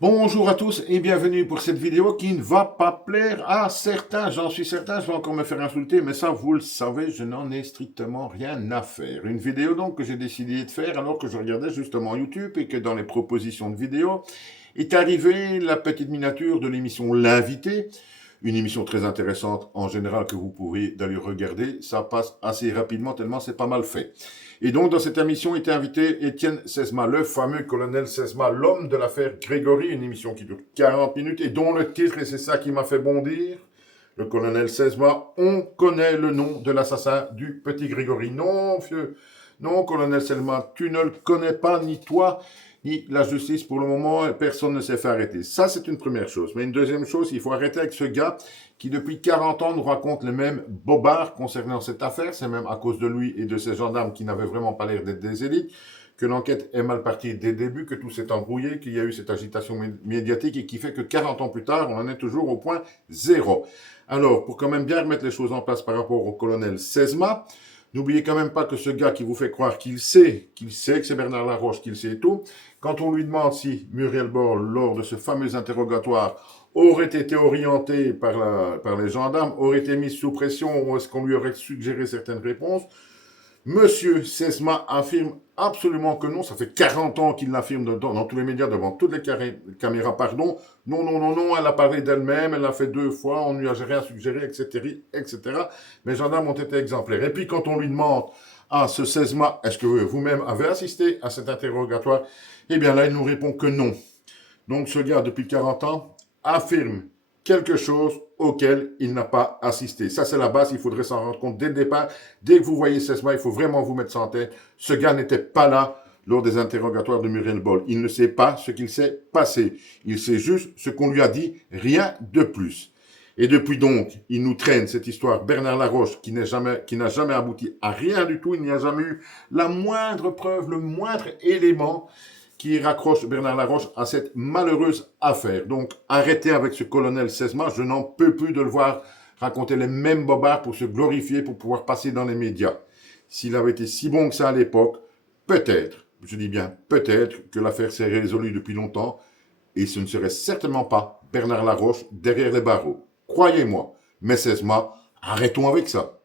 Bonjour à tous et bienvenue pour cette vidéo qui ne va pas plaire à certains, j'en suis certain, je vais encore me faire insulter, mais ça vous le savez, je n'en ai strictement rien à faire. Une vidéo donc que j'ai décidé de faire alors que je regardais justement YouTube et que dans les propositions de vidéos est arrivée la petite miniature de l'émission L'invité, une émission très intéressante en général que vous pourrez d'ailleurs regarder, ça passe assez rapidement tellement c'est pas mal fait. Et donc, dans cette émission était invité Étienne Sesma, le fameux colonel Sesma, l'homme de l'affaire Grégory, une émission qui dure 40 minutes et dont le titre, et c'est ça qui m'a fait bondir, le colonel Sesma, on connaît le nom de l'assassin du petit Grégory. Non, vieux, non, colonel Sesma, tu ne le connais pas, ni toi, ni la justice pour le moment, et personne ne s'est fait arrêter. Ça, c'est une première chose. Mais une deuxième chose, il faut arrêter avec ce gars qui, depuis 40 ans, nous raconte les mêmes bobards concernant cette affaire. C'est même à cause de lui et de ces gendarmes qui n'avaient vraiment pas l'air d'être des élites que l'enquête est mal partie dès le début, que tout s'est embrouillé, qu'il y a eu cette agitation médiatique et qui fait que 40 ans plus tard, on en est toujours au point zéro. Alors, pour quand même bien remettre les choses en place par rapport au colonel Sesma, n'oubliez quand même pas que ce gars qui vous fait croire qu'il sait que c'est Bernard Laroche, qu'il sait tout, quand on lui demande si Muriel Boll, lors de ce fameux interrogatoire, aurait été orienté par les gendarmes, aurait été mis sous pression ou est-ce qu'on lui aurait suggéré certaines réponses, Monsieur Sesma affirme absolument que non. Ça fait 40 ans qu'il l'affirme dans tous les médias, devant toutes les caméras, pardon. Non, non, non, non, elle a parlé d'elle-même, elle l'a fait 2 fois, on ne lui a rien suggéré, etc., etc. Mais les gendarmes ont été exemplaires. Et puis quand on lui demande à ce Sesma, est-ce que vous-même avez assisté à cet interrogatoire? Eh bien là, il nous répond que non. Donc ce gars, depuis 40 ans, affirme quelque chose auquel il n'a pas assisté. Ça, c'est la base, il faudrait s'en rendre compte dès le départ. Dès que vous voyez Sesma, il faut vraiment vous mettre ça en tête. Ce gars n'était pas là lors des interrogatoires de Muriel Boll. Il ne sait pas ce qu'il s'est passé. Il sait juste ce qu'on lui a dit, rien de plus. Et depuis donc, il nous traîne cette histoire Bernard Laroche qui n'a jamais abouti à rien du tout. Il n'y a jamais eu la moindre preuve, le moindre élément qui raccroche Bernard Laroche à cette malheureuse affaire. Donc, arrêtez avec ce colonel Sesma, je n'en peux plus de le voir raconter les mêmes bobards pour se glorifier, pour pouvoir passer dans les médias. S'il avait été si bon que ça à l'époque, peut-être, je dis bien peut-être, que l'affaire s'est résolue depuis longtemps, et ce ne serait certainement pas Bernard Laroche derrière les barreaux. Croyez-moi, mais Sesma, arrêtons avec ça.